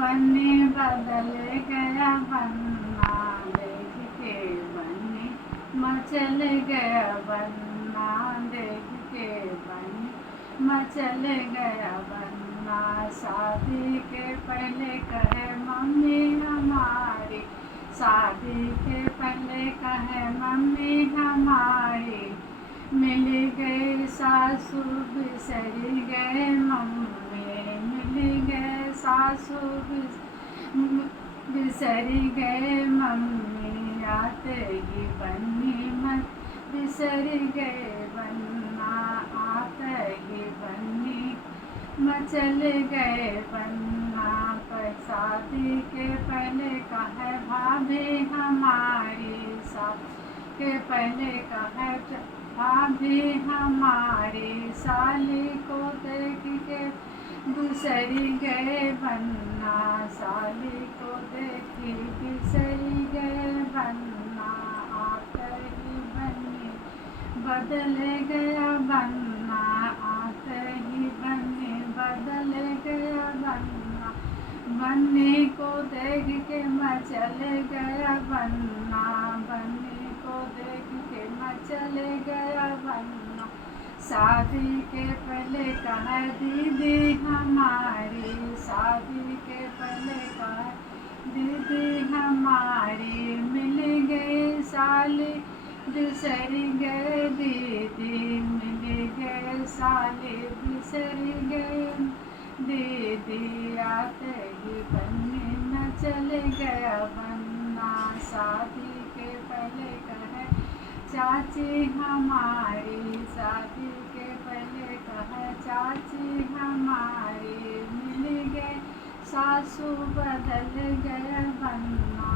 बन्नी बदल गया बन्ना, देख के बन्नी मचल गया बन्ना, देख के बन्नी मचल गया बन्ना। शादी के पहले कहे मम्मी हमारी, शादी के पहले कहे मम्मी हमारी, मिल गए सासू बिसर गए मम्मी, मिल गए सासू बिसर गए मम्मी, आते ही बन्नी मत बिसर गए बन्ना, आते ही बन्नी मचल गए बन्ना। पर शादी के पहले कहे भाभी हमारी, शादी के पहले कहे भाभी हमारी, साली को देख के बिसरी गए बन्ना, साली को देखी बिसरी गए बन्ना, आते ही बन्नी बदल गया बन्ना, आते ही बन्नी बदल गया बन्ना। बन्नी को देख के मचल गया बन्ना, बन्नी को देख के मचल गया बन्ना। शादी के पहले कहे दीदी हमारी, शादी के पहले कहे दीदी हमारी, मिल गई साली बिसर गए दीदी, मिल गए साली बिसर गए दीदी, आते ही बन्नी मचल गया बन्ना। शादी के पहले कहे चाची हमारी, शादी के पहले कहे चाची हमारी, मिल गए सासू बदल गए बन्ना,